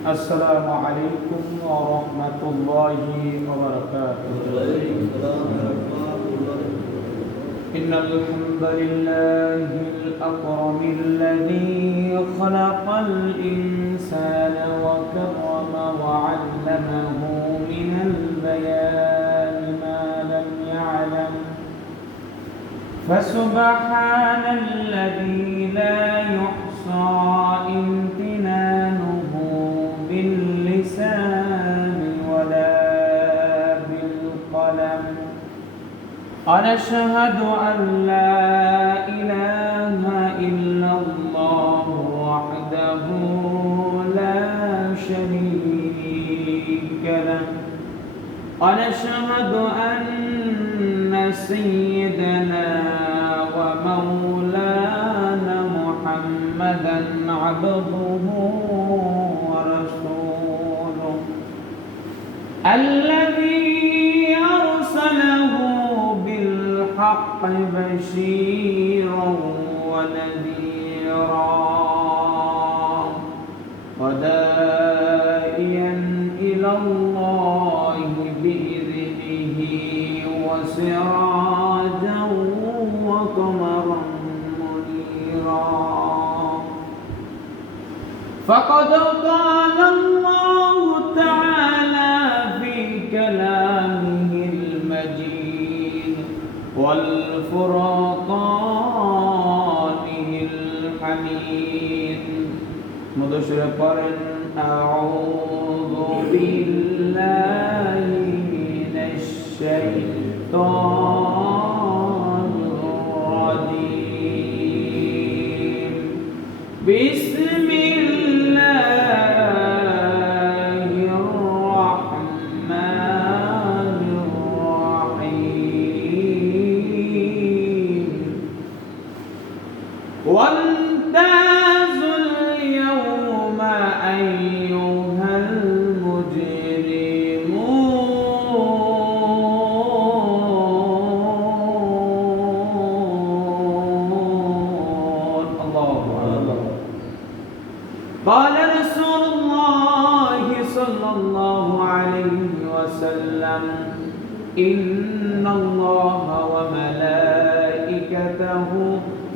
السلام عليكم ورحمة الله وبركاته. إن الحمد لله الأكرم الذي خلق الإنسان وكرم وعلمه من البيان ما لم يعلم، فسبحان الذي لا يحصى امتنانه باللسان ولا بالقلم. ونشهد أن لا إله إلا الله وحده لا شريك له، ونشهد أن سيدنا ومولانا محمدا عبده ورسوله الذي أرسله بالحق بشيرا ونذيرا وداعيا إلى الله بإذنه وسراجا وقمرا منيرا. فقد قال الله تعالى في كلامه المجيد والفرقانه الحميد مدشر قرن أعوذ بالله من الشيطان الرجيم. بسم الله الرحمن الرحيم. وامتازوا اليوم أيها المجرمون. الله أكبر. قال رسول الله صلى الله عليه وسلم: إن الله وملائكته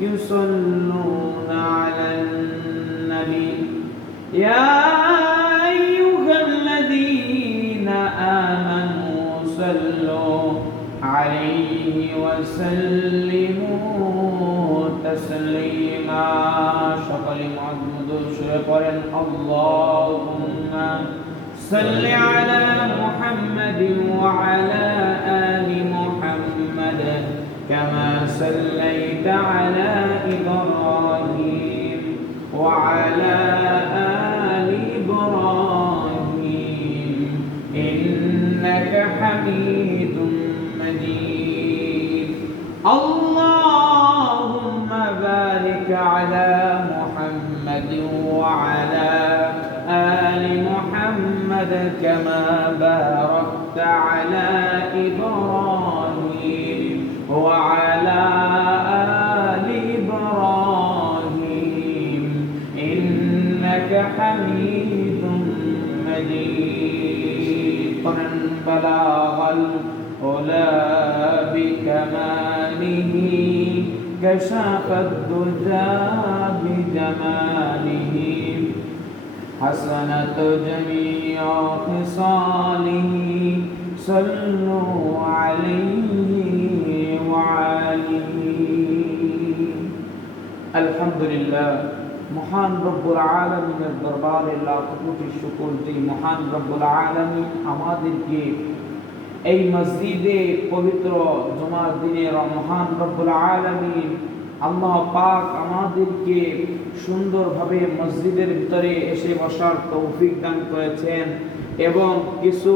يصلون على النبي يا أيها الذين آمنوا صلوا عليه وسلموا تسليما. شكل محمد شكرا. اللهم صل على محمد وعلى آل محمد كما صليت على إبراهيم وعلى آل إبراهيم إنك حميد مجيد. اللهم بارك على محمد وعلى آل محمد كما باركت على إبراهيم وعلى آل إبراهيم إنك حميد مجيد. بلغ العلا بكماله كشف الدجى بجماله حسنت جميع خصاله صلوا عليه وعليه. আলহামদুলিল্লাহ, মহান রব্বুল আলামিনের দরবারে লাখ কোটি শুকর যে মহান রব্বুল আলামিন আমাদেরকে এই মসজিদে পবিত্র জুমার দিনে মহান রব্বুল আলামিন আল্লাহ পাক আমাদেরকে সুন্দরভাবে মসজিদের ভিতরে এসে বসার তৌফিক দান করেছেন এবং কিছু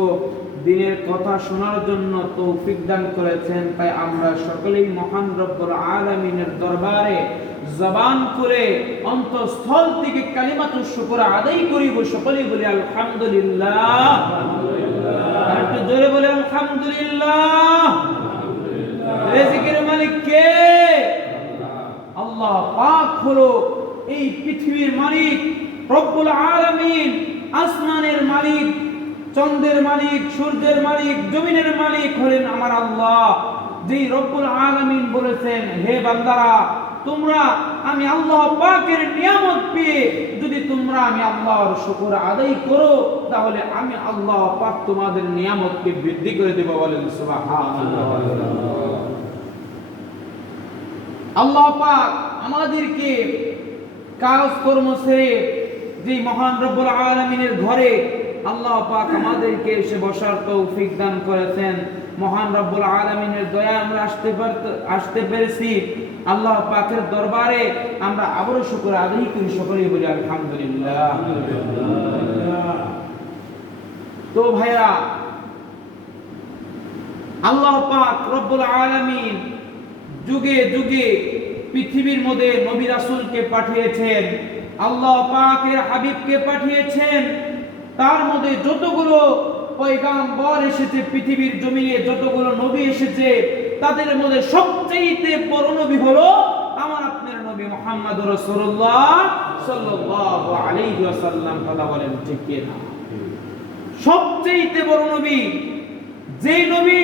দিনের কথা শোনার জন্য তৌফিক দান করেছেন। তাই আমরা সকলেই মহান রব্বুল আলামিনের দরবারে জবান করে অন্তঃস্থল থেকে কালিমাতুশ শুকর আদায় করিব। সকলেই বলি আলহামদুলিল্লাহ। একটু জোরে বলি আলহামদুলিল্লাহ। রিজিকের মালিক কে? আল্লাহ পাক হলো এই পৃথিবীর মালিক রব্বুল আলামিন। আসমানের মালিক, চন্দ্রের মালিক, সূর্যের মালিক, জমিনের মালিক হলেন আমার আল্লাহ। যেই রব্বুল আলামিন বলেছেন, হে বান্দারা, তোমরা আমি আল্লাহ পাকের নিয়ামত পেয়ে যদি তোমরা আমি আল্লাহর শুকর আদায় করো, তাহলে আমি আল্লাহ পাক তোমাদের নিয়ামতকে বৃদ্ধি করে দেব। বলেন সুবহানাল্লাহ। আল্লাহ পাক আমাদেরকে কাজকর্ম ছেড়ে যে মহান রব্বুল আলামিনের ঘরে আল্লাহ পাক আমাদেরকে এসে বসার তৌফিক দান করেছেন। মহান রব্বুল আলামিনের দয়া আমরা আসতে পেরেছি। আল্লাহ পাকের দরবারে আমরা আবারও শুকর আদায় করি, সকলেই বলি আলহামদুলিল্লাহ। তো ভাইরা, আল্লাহ পাক রব্বুল আলামিন যুগে যুগে পৃথিবীর মধ্যে নবী রাসূলকে পাঠিয়েছেন, আল্লাহ পাকের হাবিবকে পাঠিয়েছেন। তার মধ্যে যতগুলো পয়গাম্বর এসেছে, পৃথিবীর জমিনে যতগুলো নবী এসেছে, তাদের মধ্যে সবচেয়ে বড় নবী হলো আমার আপনার নবী মুহাম্মদ রাসূলুল্লাহ সাল্লাল্লাহু আলাইহি ওয়াসাল্লাম। কথা বলেন ঠিক কি না? সবচেয়ে বড় নবী, যেই নবী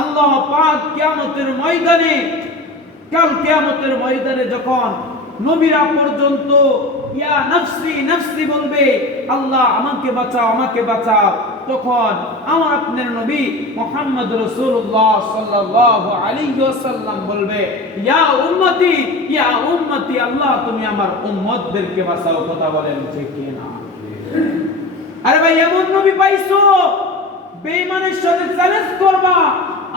আল্লাহ পাক কিয়ামতের ময়দানে, কাল কিয়ামতের ময়দানে যখন নবীরা পর্যন্ত ইয়া নাফসি নাফসি বলবে, আল্লাহ আমাকে বাঁচাও আমাকে বাঁচাও, তখন আমার আপনার নবী মুহাম্মদ রাসূলুল্লাহ সাল্লাল্লাহু আলাইহি ওয়াসাল্লাম বলবে, ইয়া উম্মতি, আল্লাহ তুমি আমার উম্মতদেরকে বাঁচাও। কথা বলেন ঠিক কি না? আরে ভাই, এমন নবী পাইছো, বেঈমানের সাথে চ্যালেঞ্জ করবা,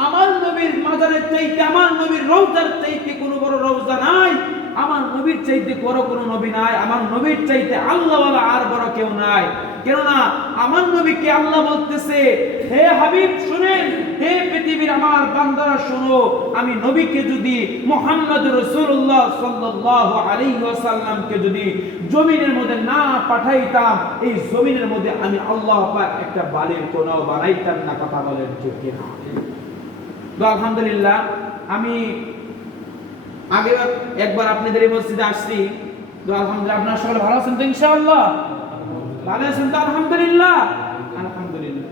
আমার নবীর মাজারের চাইতে, আমার নবীর রওজার চাইতে কোনো বড় রওজা নাই, আমার নবীর চাইতে বড় কোনো নবী নাই, আমার নবীর চাইতে আল্লাহওয়ালা আর বড় কেউ নাই। কেননা আমার নবীকে আল্লাহ বলতেছে, হে হাবিব শুনেন, হে পৃথিবীর আমার বান্দারা শোনো, আমি নবীকে যদি মুহাম্মদ রাসূলুল্লাহ সাল্লাল্লাহু আলাইহি ওয়াসাল্লামকে যদি জমিনের মধ্যে না পাঠাইতাম, এই জমিনের মধ্যে আমি আল্লাহ পাক একটা বালির কোনাও বানাইতাম না। কথা বলেন ঠিক কি না? তো আলহামদুলিল্লাহ, আমি আগে একবার আপনাদের এই মসজিদে আসছি। তো আলহামদুলিল্লাহ, আপনারা সকলে ভালো আছেন তো? ইনশাআল্লাহ ভালো আছেন তো? আলহামদুলিল্লাহ আলহামদুলিল্লাহ।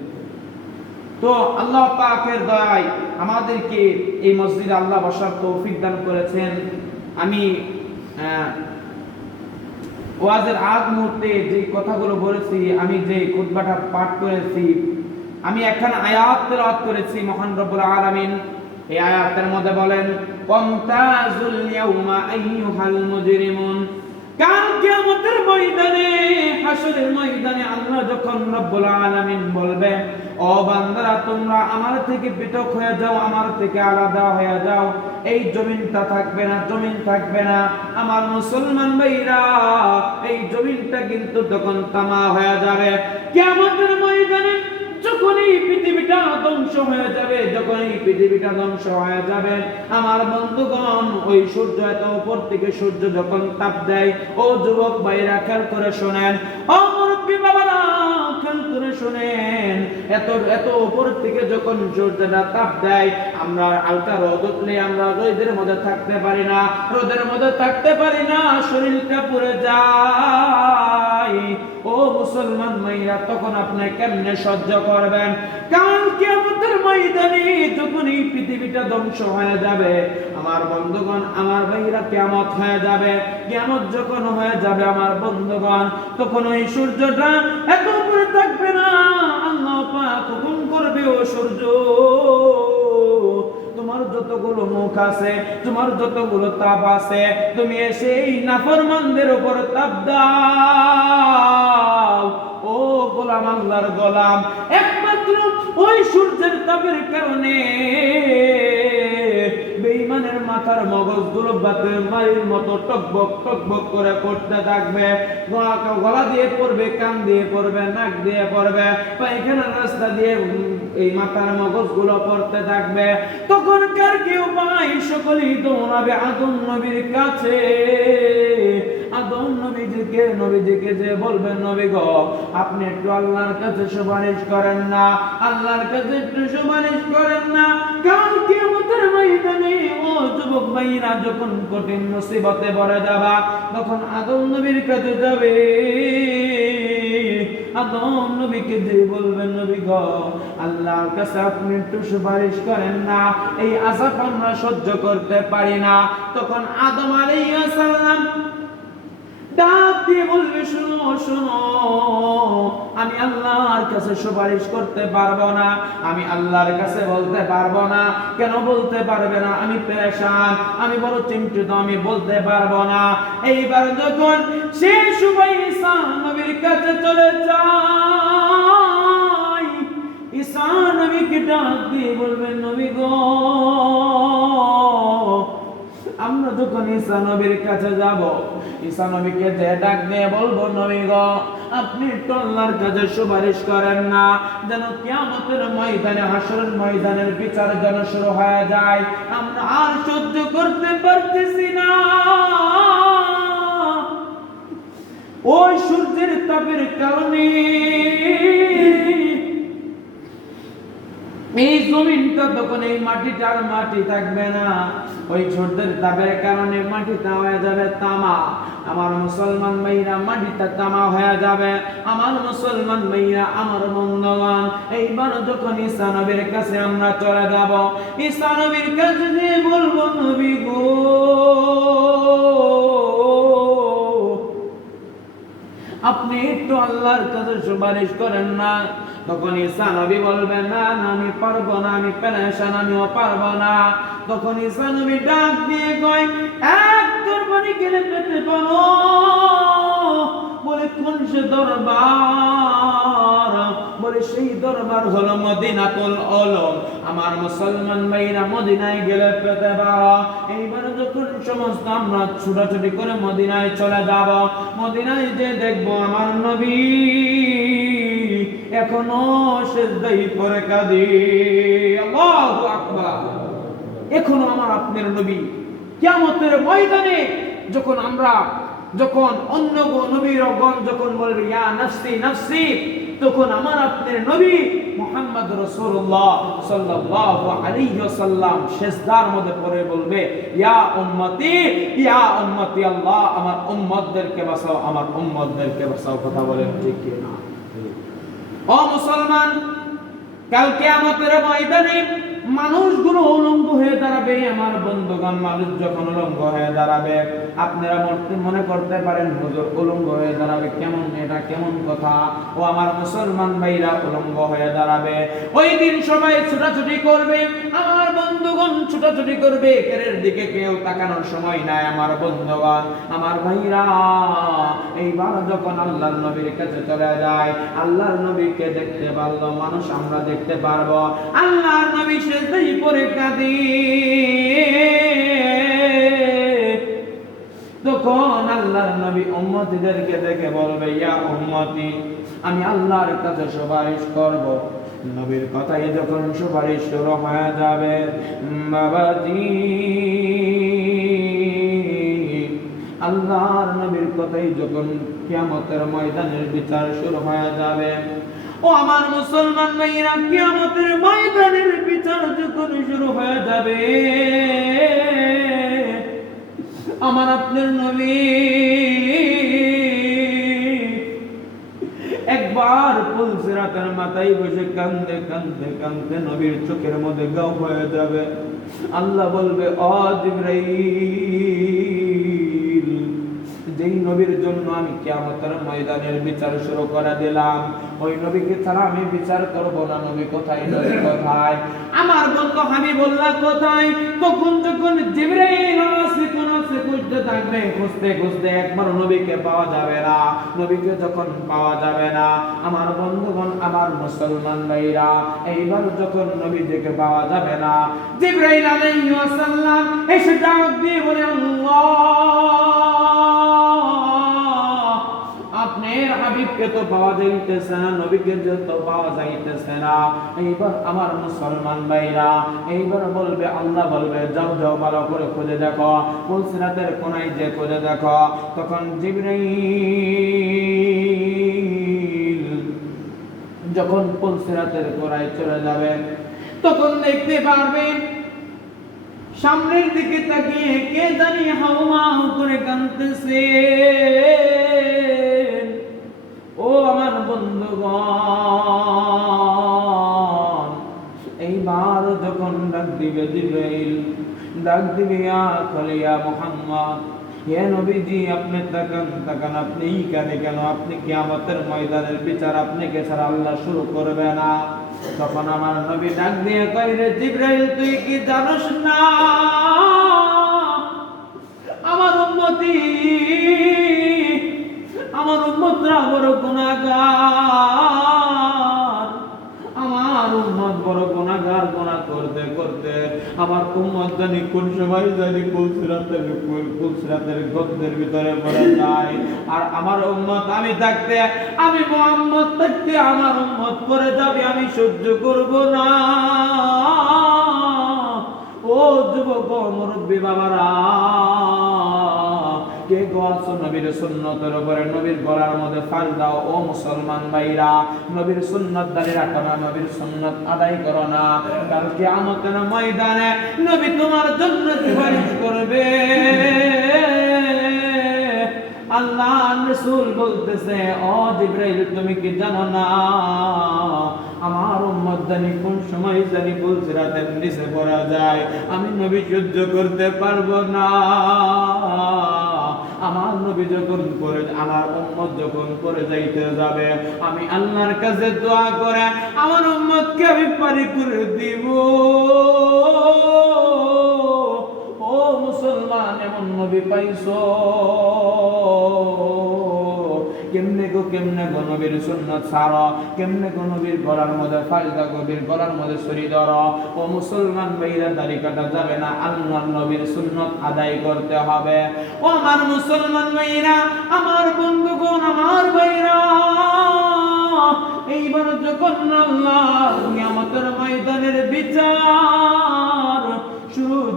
তো আল্লাহ পাকের দয়ায় আমাদেরকে এই মসজিদে আল্লাহ বসার তৌফিক দান করেছেন। আমি ওয়াজের আগ মুহূর্তে যে কথাগুলো বলেছি, আমি যে খুতবাটা পাঠ করেছি, আমি একখানা আয়াত তেলাওয়াত করেছি। মহান রব্বুল আলামিন এই আয়াতের মধ্যে বলেন, ওয়ামতাজুল ইয়াউমা আইয়ুহাল মুজরিমুন। কাল কিয়ামতের ময়দানে, হাসরের ময়দানে আল্লাহ যখন রব্বুল আলামিন বলবে, ও বান্দারা তোমরা আমার থেকে পৃথক হয়ে যাও, আমার থেকে আলাদা হয়ে যাও, এই জমিনটা থাকবে না, জমিন থাকবে না। আমার মুসলমান ভাইরা, এই জমিনটা কিন্তু তখন তামা হয়ে যাবে। কিয়ামতের ময়দানে যখন এই পৃথিবীটা ধ্বংস হয়ে যাবে, যখন এই পৃথিবীটা ধ্বংস হয়ে যাবে, আমার বন্ধুগণ, ওই সূর্য এত উপর থেকে সূর্য যখন তাপ দেয়, ও যুবক ভাইরা খেয়াল করে শোনেন, ও মুরব্বী বাবারা খেয়াল করে শোনেন, এত উপর থেকে যখন সূর্যটা তাপ দেয়, আমরা হালকা রোদ উঠলে আমরা রোদের মধ্যে থাকতে পারি না, রোদের মধ্যে থাকতে পারি না, শরীরটা পুড়ে যায়। ও মুসলমান ভাইরা, তখন আপনি কেমনে সহ্য করবেন? কাল কিয়ামতের ময়দানে যখন এই পৃথিবীটা ধ্বংস হয়ে যাবে, আমার বন্ধুগণ, আমার ভাইরা, কিয়ামত হয়ে যাবে। কিয়ামত যখন হয়ে যাবে আমার বন্ধুগণ, তখন ওই সূর্যটা এত উপরে থাকবে না। আল্লাহ পাক হুকুম করবে, ও সূর্য, তোমার যতগুলো মুখ আছে, তোমার যতগুলো তাপ আছে, তুমি এসে এই নাফরমানদের উপর তাপ দাও। ও গোলাম, আল্লাহর গোলাম, একমাত্র ওই সূর্যের তাপের কারণে বেঈমানের মাথার মগজগুলো বাতের মারির মতো টকবক টকবক করে পড়তে থাকবে। গলা দিয়ে পড়বে, কান দিয়ে পড়বে, নাক দিয়ে পড়বে, পায়খানার রাস্তা দিয়ে এই মাথার মগজগুলো পড়তে থাকবে। তখন কার কেউ পাই, সকলেই দৌড়াবে আদম নবীর কাছে। আদম নবীজিকে যে বলবেন, নবী গো, আপনি একটু আল্লাহর কাছে সুপারিশ করেন না, আল্লাহর কাছে একটু সুপারিশ করেন না। কাল কিয়ামতের ময়দানে ও যুবক ভাইরা যখন কঠিন মুসিবতে পড়ে যাবা, তখন আদম নবীর কাছে যাবে। নবীকে যে বলবেন, নবী গো আল্লাহর কাছে আপনি একটু সুপারিশ করেন না, এই আযাব আমরা সহ্য করতে পারি না। তখন আদম আলাইহিস সালাম ডাক দিয়ে বলবে, শুনো শুনো, আমি আল্লাহর কাছে সুপারিশ করতে পারবো না, আমি আল্লাহর কাছে বলতে পারবো না। কেন বলতে পারবে না? আমি পেরেশান, আমি বড় চিন্তিত, আমি বলতে পারবো না। এইবার যখন সে সবাই ঈসা নবীর কাছে চলে যায়, ঈসা নবীকে ডাক দিয়ে বলবেন, নবী গো, আমরা যখন ঈসা নবীর কাছে যাব, ঈসা নবীকে যে ডাক দিয়ে বলবো, নবী গো আপনি একটু আল্লাহর কাছে সুপারিশ করেন না, যেন কিয়ামতের ময়দানে, হাসরের ময়দানের বিচার যেন শুরু হয়ে যায়, আমরা আর সহ্য করতে পারতেছি না। ওই সূর্যের তাপের কারণে এই জমিনটা, তখন এই মাটিটার মাটি থাকবে না, ওই সূর্যের তাপের কারণে মাটিটা হয়ে যাবে তামা। আমার মুসলমান ভাইরা, মাটিটা তামা হয়ে যাবে। আমার মুসলমান ভাইরা, আমার বন্ধুগণ, এইবার যখন ঈসা নবীর কাছে আমরা চলে যাব, ঈসা নবীর কাছে যে বলবো, নবী গো আপনি একটু আল্লাহর কাছে সুপারিশ করেন না। তখন ঈসা নবী বলবেন, না না আমি পারবো না, আমি পেরেশান, আমিও পারবো না। তখন ঈসা নবী ডাক দিয়ে কয়, এক দরবারে গেলে পেতে পারো। বলে কোন সে দরবার? বলে সেই দরবার হলো মদিনাতুল উলুম। আমার মুসলমান ভাইরা, মদিনায় গেলে পেতে পারো। এইবার যখন সমস্ত আমরা ছুটাছুটি করে মদিনায় চলে যাব, মদিনায় যে দেখবো আমার নবী এখনো সিজদায় পড়ে কাঁদে। আল্লাহু আকবার। এখনো আমার আপনার নবী কিয়ামতের ময়দানে যখন অন্য নবীগণ যখন বলবে ইয়া নাফসি নাফসি, তখন আমার আপনার নবী মুহাম্মদ রাসূলুল্লাহ সাল্লাল্লাহু আলাইহি ওয়াসাল্লাম সিজদার মধ্যে পড়ে বলবে, ইয়া উম্মতি আল্লাহ, আমার উম্মতদেরকে বাঁচাও, আমার উম্মতদেরকে বাঁচাও। কথা বলেন ঠিক কি না? ও মুসলমান, কাল কিয়ামতের ময়দানে মানুষগুলো উলঙ্গ হয়ে দাঁড়াবে। আমার বন্ধুগণ, মানুষ যখন উলঙ্গ হয়ে দাঁড়াবে, আপনারা মনে করতে পারেন হুজুর উলঙ্গ হয়ে দাঁড়াবে কেমন, এটা কেমন কথা? ও আমার মুসলমান ভাইরা, উলঙ্গ হয়ে দাঁড়াবে। ওই দিন সবাই ছুটাছুটি করবে। আমার বন্ধুগণ ছুটাছুটি করবে, কেরের দিকে কেউ তাকানোর সময় নাই। আমার বন্ধুগণ, আমার ভাইরা, এইবার যখন আল্লাহর নবীর কাছে চলে যায়, আল্লাহর নবীকে দেখতে পারলো মানুষ, আমরা দেখতে পারবো আল্লাহর নবী সিজদায় পড়ে কাঁদে। তখন আল্লাহর নবী উম্মতিদেরকে দেখে বলবে, ইয়া উম্মতি, আমি আল্লাহর কাছে সুপারিশ করব। নবীর কথাই যখন সুপারিশ শুরু হয়ে যাবে, বাবাজি, আল্লাহর নবীর কথাই যখন কিয়ামতের ময়দানের বিচার শুরু হয়ে যাবে, ও আমার মুসলমান ভাইরা, কিয়ামতের ময়দানের বিচার যখন শুরু হয়ে যাবে, আমার আপনার নবী একবার পুলসিরাতের মাথায় বসে কান্দে কান্দে কান্দে নবীর চোখের মধ্যে গাও হয়ে যাবে। আল্লাহ বলবে, ও জিবরাইল, যেই নবীর জন্য আমি কিয়ামতের ময়দানের বিচার শুরু করে দিলাম, ওই নবীকে ছাড়া আমি বিচার করব না। নবী কোথায়? নবী কোথায়? আমার বন্ধু হাবিবুল্লাহ কোথায়? তখন যখন জিবরাইল খুঁজতে থাকবে, খুঁজতে খুঁজতে একবার নবীকে পাওয়া যাবে না। নবীকে যখন পাওয়া যাবে না, আমার বন্ধুগণ, আমার মুসলমান ভাইরা, এইবার যখন নবীকে পাওয়া যাবে না, জিবরাইল আলাইহিস সালাম এসে ডাক দিয়ে বলে, আল্লাহ, আপনার হাবিবকে তো পাওয়া যাইতেছে না, নবীকে তো পাওয়া যাইতেছে না। এইবার আমার মুসলমান ভাইরা এইবার বলবে, আল্লাহ বলবে, যাও যাও ভালো করে খুঁজে দেখো, পুলসিরাতের কোনায় যে খুঁজে দেখো। তখন জিবরাইল যখন পুলসিরাতের কোনায় চলে যাবে, তখন দেখতে পারবে সামনের দিকে তাকিয়ে কে জানি হাউমাউ করে কাঁদতেছে। ও আমার বন্ধুগণ, এইবার যখন ডাক দিবে জিবরাইল, ডাক দিবে ইয়া খলিয়া মুহাম্মদ, হে নবীজি আপনি তাকান তাকান, আপনি কানে কেন? আপনি কিয়ামতের ময়দানের বিচার আপনাকে ছাড়া আল্লাহ শুরু করবে না। তখন আমার নবী ডাক দিয়ে কয়, রে জিবরাইল তুই কি জানোস না আমার উম্মতি, আমার উম্মতরা বড় গুনাহগার, আমার উম্মত বড় গুনাহগার, গুনাহ করতে করতে আমার উম্মত জানি কোন সময় জানি কুলসিরাতের গর্তের ভিতরে পড়ে যায়। আর আমার উম্মত আমি থাকতে, আমি মুহাম্মদ থাকতে আমার উম্মত পড়ে যাবে, আমি সহ্য করব না। ও যুবক মুরব্বী বাবারা, কে গো আছো নবীর সুন্নতের উপরে, নবীর গলার মধ্যে ফাল দাও। ও মুসলমান ভাইরা, নবীর সুন্নত দাঁড়িয়ে রাখো না, নবীর সুন্নত আদায় করো না। কাল কিয়ামতের ময়দানে নবী তোমার জন্য সুপারিশ করবে। আল্লাহ রাসূল বলতেছে, ও জিবরাইল তুমি কি জানো না আমার উম্মত জানি কোন সময় জানি কুলসিরাতের নিচে পড়া যায়, আমি নবী সহ্য করতে পারবো না। আমার নবী যখন পড়ে, আমার উম্মত যখন পড়ে যাইতে যাবে, আমি আল্লাহর কাছে দোয়া করে আমার উম্মতকে আমি পারি করে দিব। ও মুসলমান, এমন নবী পাইছো? কেমনে গো নবীর সুন্নাত ছাড়ো, কেমনে গো নবীর গলার মধ্যে ফায়দা, নবীর গলার মধ্যে ছড়ি ধরো। ও মুসলমান ভাইরা, দাড়ি কাটা যাবে না, আল্লাহর নবীর সুন্নাত আদায় করতে হবে। ও আমার মুসলমান ভাইরা, আমার বন্ধুগণ, আমার ভাইরা, এইবার যখন আল্লাহ কিয়ামতের ময়দানের বিচার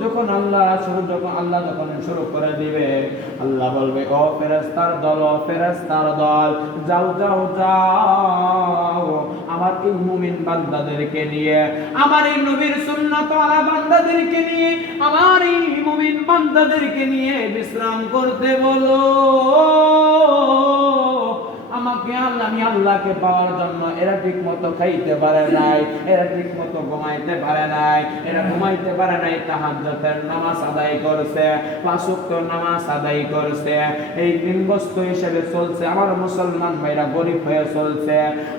যখন আল্লাহ যখন শুরু করে দিবে, আল্লাহ বলবে, ও ফেরেশতার দল, ও ফেরেশতার দল, যাও যাও যাও আমার এই মুমিন বান্দাদেরকে নিয়ে, আমার এই নবীর সুন্নাতওয়ালা বান্দাদেরকে নিয়ে, আমার এই মুমিন বান্দাদেরকে নিয়ে বিশ্রাম করতে বলো। আমাকে আমি আল্লাহকে পাওয়ার জন্য এরা ঠিক মতো খাইতে পারে নাই, এরা ঠিক মতো ঘুমাইতে পারে নাই, এরা ঘুমাইতে পারে নাই, তাহাজ্জুদের নামাজ আদায় করছে, পাঁচ ওয়াক্ত নামাজ আদায় করছে, এই দিনগ্রস্ত হিসেবে চলছে, আমার মুসলমান ভাইরা গরিব হয়ে চলছে।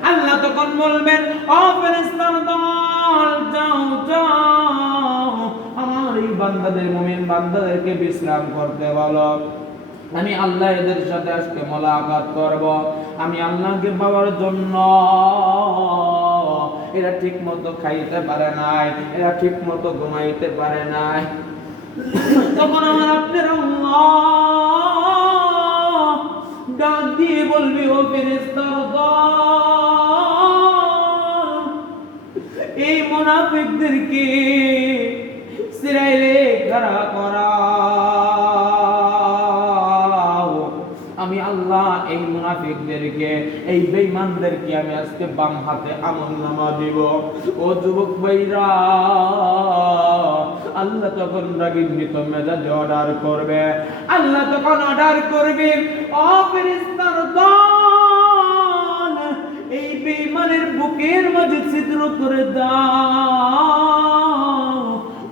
আল্লাহ তখন বলবেন, ও ফেরেশতার দল, যাও যাও আমার এই বান্দাদের, মুমিন বান্দাদেরকে বিশ্রাম করতে বলো। আমি আল্লাহ এদের সাথে আজকে মোলাকাত করব, আমি আল্লাহকে পাওয়ার জন্য। এরা ঠিক মতো খাইতে পারে নাই, এরা ঠিক মতো ঘুমাইতে পারে নাই। তখন আমার আপনার আল্লাহ ডাক দিয়ে বলবি, ও ফেরেশতার দল, এই মুনাফিকদেরকে সিরাইলে খাড়া করা। আমি আল্লাহ এই মুনাফিকদেরকে, এই বেঈমানদেরকে আমি আজকে বাম হাতে আমলনামা দিব। ও যুবক ভাইরা, আল্লাহ তখন রাগিন্বিত মেজাজে অর্ডার করবে, আল্লাহ তখন অর্ডার করবে, ও ফেরেশতার দল, এই বেঈমানের বুকের মাঝে ছিদ্র করে দাও।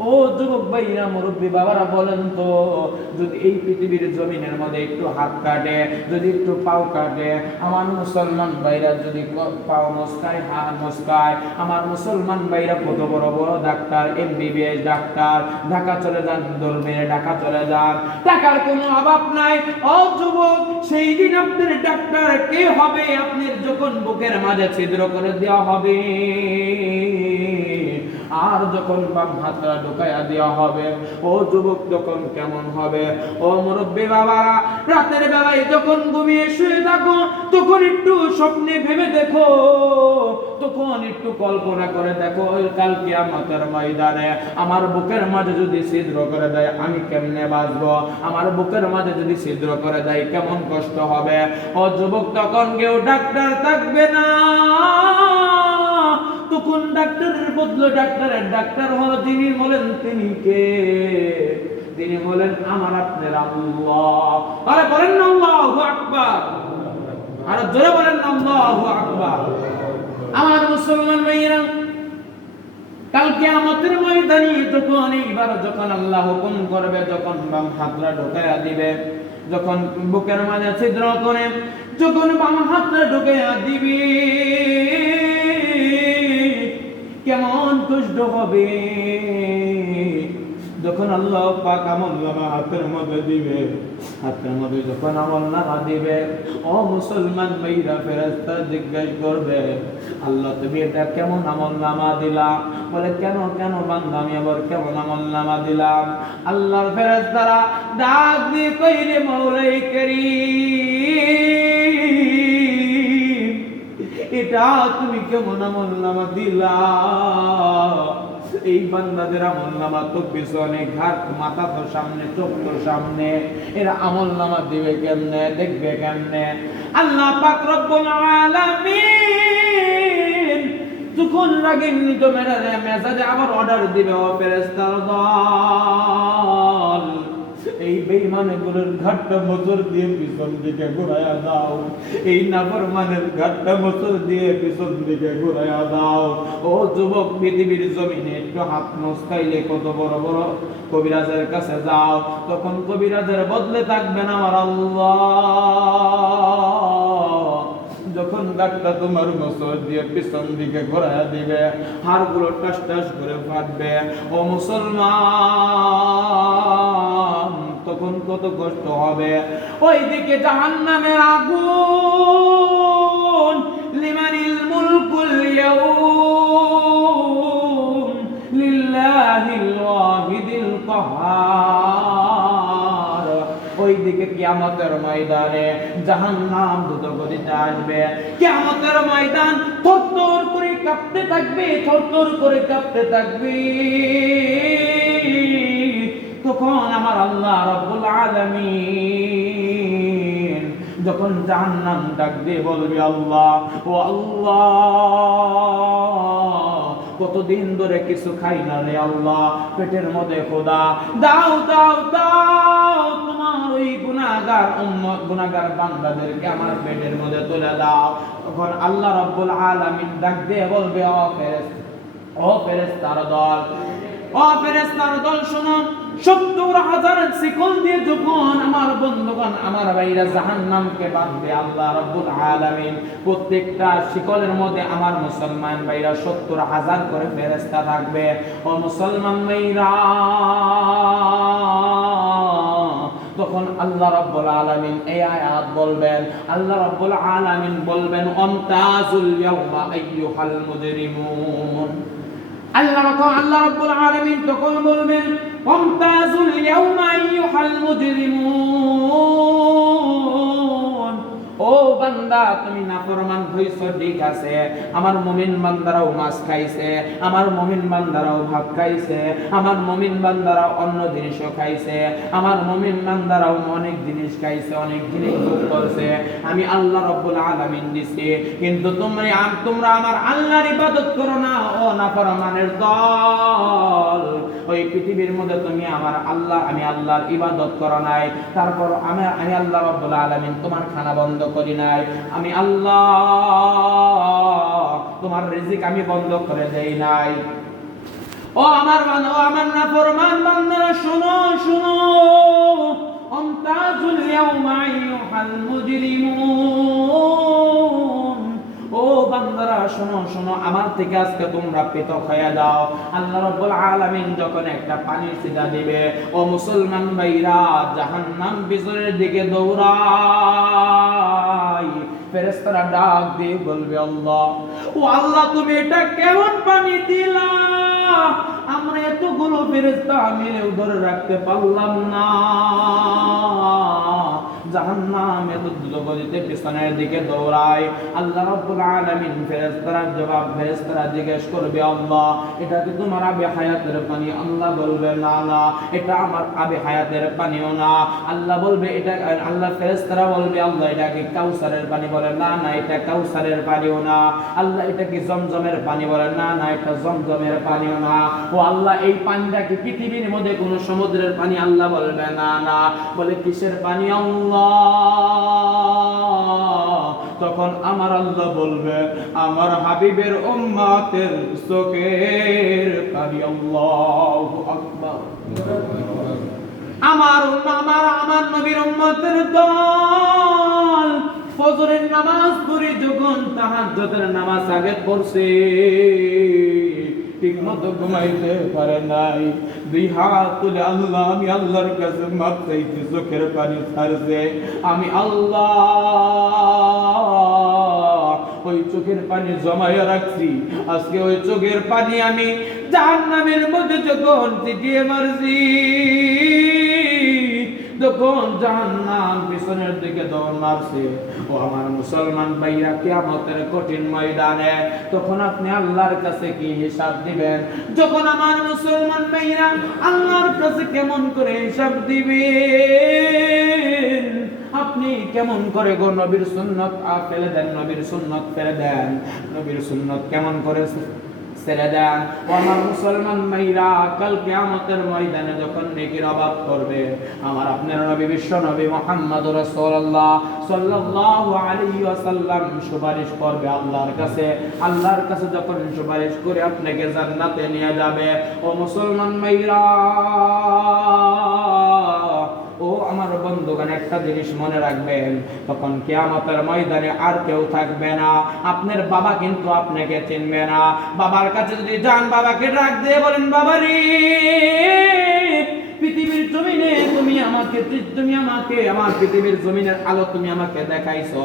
ও যুবক ভাইরা, মুরব্বী বাবারা, বলেন তো, যদি এই পৃথিবীর জমিনের মধ্যে একটু হাত কাটে, যদি একটু পাও কাটে, আমার মুসলমান ভাইরা যদি পাও মস্কায়, হাত মস্কায়, আমার মুসলমান ভাইরা কত বড় বড় ডাক্তার, MBBS ডাক্তার, ঢাকা চলে যান, দরবারে ঢাকা চলে যান, টাকার কোনো অভাব নাই। ও যুবক, সেই দিন আপনার ডাক্তার কে হবে? আপনার যখন বুকের মাঝে ছিদ্র করে দেওয়া হবে, আর যখন বাম হাতটা ঢুকাইয়া দেওয়া হবে, ও যুবক তখন কেমন হবে? ও মুরব্বী বাবারা, রাতের বেলায় যখন ঘুমিয়ে শুয়ে থাকো, তখন একটু স্বপ্নে ভেবে দেখো, তখন একটু কল্পনা করে দেখো, কাল কিয়ামতের ময়দানে আমার বুকের মাঝে যদি ছিদ্র করে দেয় আমি কেমনে বাঁচবো? আমার বুকের মাঝে যদি ছিদ্র করে দেয় কেমন কষ্ট হবে? ও যুবক, তখন কেউ ডাক্তার থাকবে না, তখন ডাক্তারের বদলে ডাক্তারের ডাক্তার হলো যিনি হলেন, তিনি কে? তিনি হলেন আমার আপনার আল্লাহ। আরে বলেন না আল্লাহু আকবার। আর জোরে বলেন আল্লাহু আকবার। আমার মুসলমান ভাইরা, কাল কিয়ামতের ময়দানে যখন আল্লাহ হুকুম করবে, যখন বাম হাতটা ঢোকায়া দিবে, যখন বুকের মাঝে ছিদ্র করে যখন বাম হাতটা ঢোকায়া দিবে, কেমন কষ্ট হবে যখন আল্লাহ পাক আমলনামা হাতের মধ্যে দিবে। হাতের মধ্যে যখন আমলনামা দিবে, ও মুসলমান ভাইরা, ফেরেশতা জিজ্ঞাসা করবে, আল্লাহ তুমি এটা কেমন আমলনামা দিলা? বলে কেন কেন বান্দা, আমি আবার কেমন আমলনামা দিলাম? আল্লাহর ফেরেশতারা ডাক দিয়ে কইরে, মাওলাই কারীম, এটা তুমি কেমন আমলনামা দিলা? এই বান্দাদের আমলনামা তো পিছনে, ঘাট মাথা তো সামনে, চোখ তো সামনে, এরা আমলনামা দিবে কেমনে, দেখবে কেমনে? আল্লাহ পাক রব্বুল আলামিন যখন রাগান্বিত মেজাজে আবার অর্ডার দিবে, ও ফেরেশতার দল, এই বেঈমানগুলোর ঘাটটা মোচর দিয়ে পিছন দিকে ঘুরাইয়া দাও, এই নাফরমানের ঘাটটা মোচর দিয়ে পিছন দিকে ঘুরাইয়া দাও। ও যুবক, পৃথিবীর জমিনে একটু হাত মুছকাইলে কত বড় বড় কবিরাজের কাছে যাও, তখন কবিরাজের বদলে থাকবেন আমার আল্লাহ। যখন গাটটা তোমার মোচর দিয়ে পিছন দিকে ঘোরাইয়া দিবে, হাড়গুলো টাস টাস করে ফাটবে। ও মুসলমান, তখন কত কষ্ট হবে। ওইদিকে জাহান্নামের আগুন, লিমানিল মুলকুল ইয়াউম লিল্লাহিল ওয়াহিদিল কাহ্হার। ওইদিকে কিয়ামতের ময়দানে জাহান্নাম দ্রুতগতিতে আসবে। কিয়ামতের ময়দান থরথর করে কাঁপতে থাকবে, থরথর করে কাঁপতে থাকবে। তখন আমার আল্লাহ রাব্বুল আলামিন যখন জাহান্নাম ডাক দিয়ে বলবে, আল্লাহ, ও আল্লাহ, কতদিন ধরে কিছু খাই না রে আল্লাহ, পেটের মধ্যে খোদা, দাও দাও দাও, তোমার ওই গুনাহগার উম্মত, গুনাহগার বান্দাদেরকে আমার পেটের মধ্যে তুলে দাও। তখন আল্লাহ রাব্বুল আলামিন ডাক দিয়ে বলবে, ও ফেরেশতার দল, ও ফেরেশতার দল, শোনো, ৭০,০০০ শিকল দিয়ে যখন আমার বন্ধুগণ, আমার ভাইরা জাহান্নামকে বাঁধবে, আল্লাহ রাব্বুল আলামিন প্রত্যেকটা শিকলের মধ্যে আমার মুসলমান ভাইরা ৭০,০০০ করে ফেরেশতা থাকবে। ও মুসলমান ভাইরা, তখন আল্লাহ রাব্বুল আলামিন এই আয়াত বলবেন, আল্লাহ রাব্বুল আলামিন বলবেন, আমতাজুল ইয়াওমা আইয়ুহাল মুজরিমুন। আল্লাহ রাব্বুল আলামিন তখন বলবেন, আমতাজুল ইয়াওমা আইয়ুহাল মুজরিমুন। ও বান্দা, তুমি নাফরমান হইছো ঠিক আছে, আমার মুমিন বান্দারাও মাছ খাইছে, আমার মুমিন বান্দারাও ভাত খাইছে, আমার মুমিন বান্দারাও অন্য জিনিসও খাইছে, আমার মুমিন বান্দারাও অনেক জিনিস খাইছে, অনেক জিনিস ভোগ করছে, আমি আল্লাহ রাব্বুল আলামিন দিছি, কিন্তু তোমরা আমার আল্লাহর ইবাদত করো না। ও নাফরমানের দল, ওই পৃথিবীর মধ্যে তুমি আমার আল্লাহ, আমি আল্লাহর ইবাদত করো নাই, তারপর আমি আল্লাহ রাব্বুল আলামিন তোমার খানা বন্ধ করি নাই, আমি আল্লাহ তোমার রিজিক আমি বন্ধ করে দেই নাই। ও আমার নাফরমান বান্দারা, শুনো শুনো, আমতাজুল ইয়াওমা আইয়ুহাল মুজরিমুন। ও বান্দারা, শোনো শোনো, আমার থেকে আজকে তোমরা পৃথক হয়ে যাও। আল্লাহ রাব্বুল আলামিন যখন একটা পানির ছিটা দিবে, ও মুসলমান ভাইরা, জাহান্নাম পিছনের দিকে দৌড়ায়। ফেরেশতারা ডাক দিয়ে বলবে, আল্লাহ, ও আল্লাহ, তুমি এটা কেমন পানি দিলা? আমরা এতগুলো ফেরেশতা মিলেও ধরে রাখতে পারলাম না। জাহান্নাম এত দ্রুতগতিতে পিছনের দিকে দৌড়ায়। আল্লাহ রাব্বুল আলামিন ফেরেশতারা জিজ্ঞেস করবে, আল্লাহ, এটা কি তোমার আবে হায়াতের পানি? আল্লাহ বলবে, না না, এটা আমার আবে হায়াতের পানিও না। আল্লাহ বলবে, এটা, আল্লাহ ফেরেশতারা বলবে, আল্লাহ, এটা কি কাউসারের পানি? বলে, না না, এটা কাউসারের পানিও না। আল্লাহ, এটা কি জমজমের পানি? বলে, না না, এটা জমজমের পানিও না। ও আল্লাহ, এই পানিটা কি পৃথিবীর মধ্যে কোনো সমুদ্রের পানি? আল্লাহ বলবে, না না। বলে, কিসের পানি? আল্লাহ, তখন আমার আল্লাহ বলবে আমার হাবিবের উম্মতের চোখের পানি। আল্লাহু আকবার। আমার নবীর উম্মতের দল ফজরের নামাজ পড়ে যখন তাহাজ্জুদের নামাজ আগে পড়ছে, ঠিক মতো ঘুমাইতে পারে নাই, দুই হাত তুলে আল্লাহ, আমি আল্লাহর কাছে মাপ চাইতে চোখের পানি ছাড়ছে। আমি আল্লাহ ওই চোখের পানি জমাইয়া রাখছি, আজকে ওই চোখের পানি আমি জাহান্নামের মধ্যে যখন ছিটিয়ে মারছি, তখন জাহান্নাম পিছনের দিকে দৌড় মারছে। ও আমার মুসলমান ভাইরা, কিয়ামতের কঠিন ময়দানে তখন আপনি আল্লাহর কাছে কি হিসাব দিবেন? যখন আমার মুসলমান ভাইরা আল্লাহর কাছে কেমন করে হিসাব দিবেন? আপনি কেমন করে গো নবীর সুন্নাত ফেলে দেন, নবীর সুন্নাত ফেলে দেন, নবীর সুন্নাত কেমন করে ছেড়ে দেন? ও আমার মুসলমান ভাইরা, কাল কিয়ামতের ময়দানে যখন নেকির অভাব করবে, আমার আপনার নবী বিশ্ব নবী মুহাম্মদুর রাসূলুল্লাহ সাল্লাল্লাহু আলাইহি ওয়াসাল্লাম সুপারিশ করবে আল্লাহর কাছে। আল্লাহর কাছে যখন সুপারিশ করে আপনাকে জান্নাতে নিয়ে যাবে, ও মুসলমান ভাইরা, ও আমার বন্ধুগণ, একটা জিনিস মনে রাখবেন, তখন কিয়ামতের ময়দানে আর কেউ থাকবে না। আপনার বাবা কিন্তু আপনাকে চিনবে না। বাবার কাছে যদি যান, বাবাকে ডাক দিয়ে বলেন, বাবা রে, পৃথিবীর জমিনে তুমি আমাকে আমার পৃথিবীর জমিনের আলো তুমি আমাকে দেখাইছো।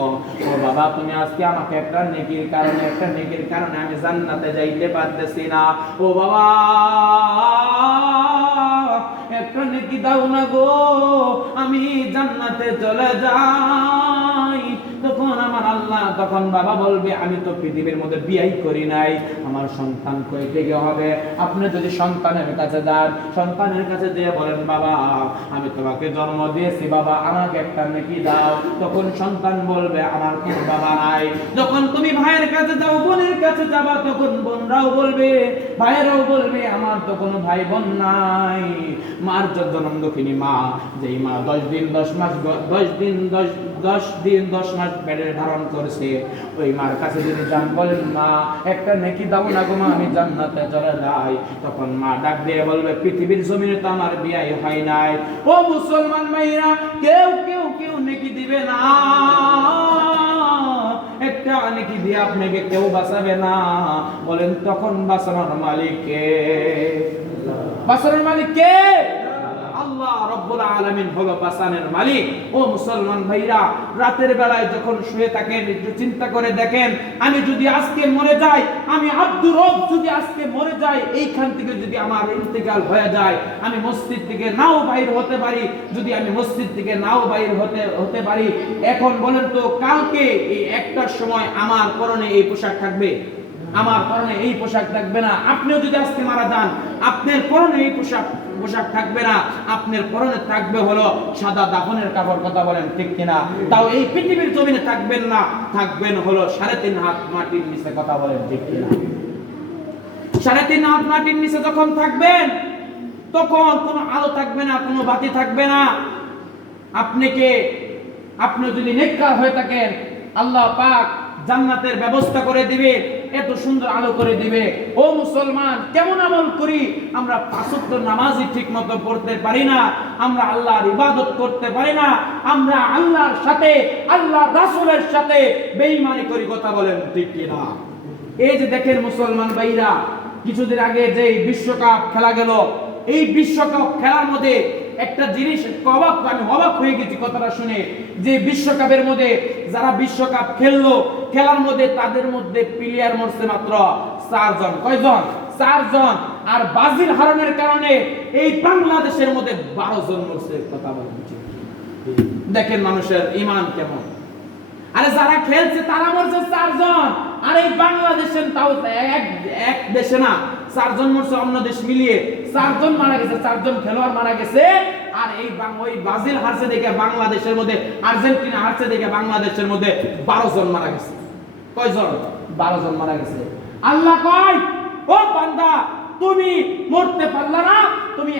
ও বাবা, তুমি আজকে আমাকে একটা নেকির কারণে আমি জান্নাতে যাইতে পারতেছি না। ও বাবা, একটা নেকি দাও না গো, আমি জান্নাতে চলে যাই। তখন আমার আল্লাহ, তখন বাবা বলবে, আমি তো পৃথিবীর মধ্যে বিয়ে করি নাই, আমার সন্তান কই থেকে হবে? আপনি যদি সন্তানের কাছে যান, সন্তানের কাছে দিয়ে বলেন, বাবা আমি তোমাকে জন্ম দিয়েছি, বাবা আমাকে একটা নেকি দাও, তখন সন্তান বলবে, আমার কোনো বাবা নাই। যখন তুমি ভাইয়ের কাছে যাও, বোনের কাছে যাবা, তখন বোনরাও বলবে, ভাইয়েরাও বলবে, আমার তো কোনো ভাই বোন নাই। মার জন্ম দুঃখিনী মা, যেই মা 10 দিন 10 মাস পেটে ধারণ করছে, ওই মার কাছে যদি যান, বলেন, মা একটা নেকি দাও না গো, মা আমি জান্নাতে চলে যাই, তখন মা ডাক দিয়ে বলবে, পৃথিবীর জমিনে তো আমার বিয়ে হয় নাই। ও মুসলমান ভাইরা, কেউ নেকি দিবে না, একটা নেকি দিয়ে আপনাকে কেউ বাঁচাবে না। বলেন, তখন বাঁচানোর মালিক কে? বাঁচানোর মালিক কে? আল্লাহ রাব্বুল আলামিন হলো বাঁচানোর মালিক। ও মুসলমান ভাইরা, রাতের বেলায় যখন শুয়ে থাকেন, একটু চিন্তা করে দেখেন, আমি যদি আজকে মরে যাই, আমি আব্দুর রব যদি আজকে মরে যাই, এইখান থেকে যদি আমার ইন্তেকাল হয়ে যায়, আমি মসজিদ থেকে নাও বাইর হতে পারি, যদি আমি মসজিদ থেকে নাও বাইর হতে পারি, এখন বলেন তো, কালকে এই একটার সময় আমার পরনে এই পোশাক থাকবে? আমার পরনে এই পোশাক থাকবে না। আপনিও যদি আজকে মারা যান, আপনার পরনে এই পোশাক থাকবে না, আপনার পরনে থাকবে হলো সাদা দাফনের কাপড়। কথা বলেন ঠিক কিনা? তাও এই পৃথিবীর জমিনে থাকবেন না, থাকবেন হলো 3.5 হাত মাটির নিচে। কথা বলেন ঠিক কিনা? 3.5 হাত মাটির নিচে যখন থাকবেন, তখন কোনো আলো থাকবে না, কোনো বাতি থাকবে না। আপনি যদি নেককার হয়ে থাকেন, আল্লাহ পাক জান্নাতের ব্যবস্থা করে দিবে, এত সুন্দর আলো করে দিবে। ও মুসলমান, কেমন আমল করি আমরা? 5 ওয়াক্ত নামাজই ঠিক মতো পড়তে পারি না, আমরা আল্লাহর ইবাদত করতে পারি না, আমরা আল্লাহর সাথে, আল্লাহর রাসূলের সাথে বেঈমানি করি। কথা বলেন ঠিক কি না? এই যে দেখেন মুসলমান ভাইরা, কিছুদিন আগে যে বিশ্বকাপ খেলা গেল, এই বিশ্বকাপ খেলার মধ্যে একটা জিনিস আমি অবাক হয়ে গেছি কথাটা শুনে, যে বিশ্বকাপের মধ্যে যারা বিশ্বকাপ খেলার মধ্যে তাদের মধ্যে প্লেয়ার মরছে মাত্র 4 জন। কয়জন? 4 জন। আর ব্রাজিল হারানোর কারণে এই বাংলাদেশের মধ্যে 12 জন মরছে। কথা বলছি, দেখেন মানুষের ঈমান কেমন। আরে যারা খেলছে তারা মরছে 4 জন, আর এই বাংলাদেশের তাও এক দেশে না, 4 জন মরছে, অন্য দেশ মিলিয়ে 4 জন মারা গেছে, 4 জন খেলোয়াড় মারা গেছে। আর এই ওই ব্রাজিল হারছে দেখে বাংলাদেশের মধ্যে, আর্জেন্টিনা হারছে দেখে বাংলাদেশের মধ্যে 12 জন মারা গেছে। কয়জন? 12 জন মারা গেছে। আল্লাহ কয়, ও বান্দা, তুমি মরতে পারলা না, তুমি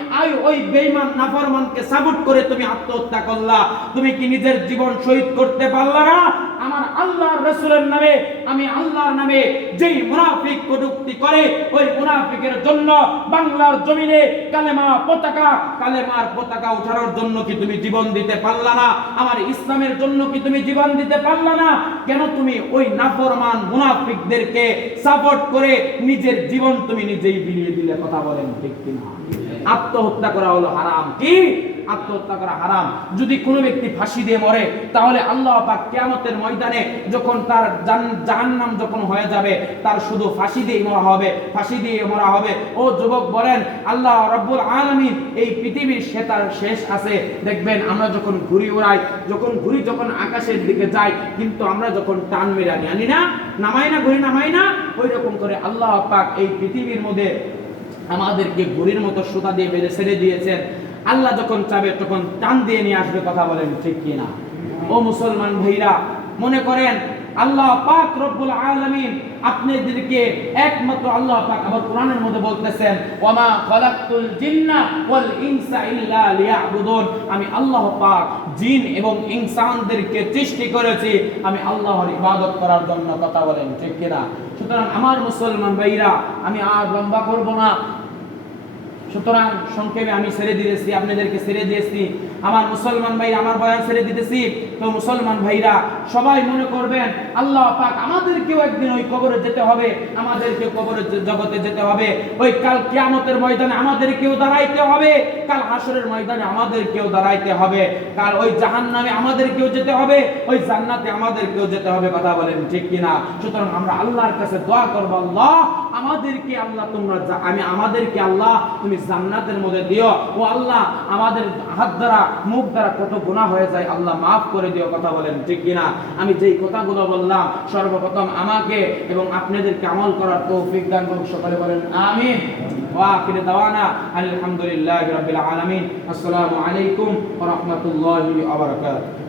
ওই বেঈমান নাফরমানকে সাপোর্ট করে তুমি আত্মহত্যা করলা, তুমি কি নিজের জীবন শহীদ করতে পারলা না? আমার আল্লাহর রাসূলের নামে, আমি আল্লাহর নামে যেই মুনাফিক কটূক্তি করে, ওই মুনাফিকের জন্য বাংলার জমিনে কালেমার পতাকা উঠানোর জন্য কি তুমি জীবন দিতে পারলা না? আমার ইসলামের জন্য কি তুমি জীবন দিতে পারলা না? কেন তুমি ওই নাফরমান মুনাফিকদেরকে সাপোর্ট করে নিজের জীবন তুমি নিজেই বিলিয়ে দিলে? কথা বলেন ঠিক কিনা? আত্মহত্যা করা হলো হারাম। কি? আত্মহত্যা করা হারাম। যদি কোনো ব্যক্তি ফাঁসি দিয়ে মরে, তাহলে আল্লাহ পাক কিয়ামতের ময়দানে যখন তার জাহান্নাম যখন হয়ে যাবে, তার শুধু ফাঁসি দিয়ে মরা হবে। ও যুবক বলেন, আল্লাহ রাব্বুল আলামিন এই পৃথিবীর শেষ আছে। দেখবেন আমরা যখন ঘুড়ি উড়াই, যখন আকাশের দিকে যাই, কিন্তু আমরা যখন টান মেরে আনি না, ঘুড়ি নামাই না, ওই রকম করে আল্লাহ পাক এই পৃথিবীর মধ্যে আমাদেরকে ঘুড়ির মতো সুতা দিয়ে বেঁধে ছেড়ে দিয়েছেন। আল্লাহ যখন চাবে তখন টান দিয়ে নিয়ে আসবে। কথা বলেন ঠিক কিনা? ও মুসলমান ভাইরা, মনে করেন আল্লাহ পাক রব্বুল আলামিন আপনাদেরকে একমাত্র আল্লাহ পাক আবার কোরআনের মধ্যে বলতেছেন, ওয়ামা খালাকতুল জিন্না ওয়াল ইনসা ইল্লা লিয়াবুদুন। আমি আল্লাহ পাক জিন এবং ইনসানদেরকে সৃষ্টি করেছি আমি আল্লাহর ইবাদত করার জন্য। কথা বলেন ঠিক কিনা? সুতরাং আমার মুসলমান ভাইরা, আমি আর লম্বা করব না। সুতরাং সংক্ষেপে আমি ছেড়ে দিয়েছি, আপনাদেরকে ছেড়ে দিয়েছি। আমার মুসলমান ভাইরা, আমার বয়ান ছেড়ে দিতেছি। তো মুসলমান ভাইরা সবাই মনে করবেন, আল্লাহ পাক আমাদেরকেও একদিন ওই কবরে যেতে হবে, আমাদেরকে কবরের জগতে যেতে হবে। ওই কাল কিয়ামতের ময়দানে আমাদেরকেও দাঁড়াইতে হবে, কাল হাসরের ময়দানে আমাদেরকেও দাঁড়াইতে হবে, কাল ওই জাহান্নামে আমাদেরকেও যেতে হবে, ওই জান্নাতে আমাদেরকেও যেতে হবে। কথা বলেন ঠিক কিনা? সুতরাং আমরা আল্লাহর কাছে দোয়া করব, আল্লাহ আমাদেরকে, আমাদেরকে আল্লাহ তুমি জান্নাতের মধ্যে দিও। ও আল্লাহ, আমাদের হাত দ্বারা মুখ দ্বারা কত গুনাহ হয়ে যায়, আল্লাহ মাফ করে দিও। কথা বলেন ঠিক কিনা? আমি যেই কথাগুলো বললাম, সর্বপ্রথম আমাকে এবং আপনাদেরকে আমল করার তৌফিক দান করুন। সকলে বলেন আমিন। ওয়া আখিরু দাওয়ানা আলহামদুলিল্লাহি রাব্বিল আলামিন। আসসালামু আলাইকুম ওয়া রাহমাতুল্লাহি ওয়া বারাকাতুহু।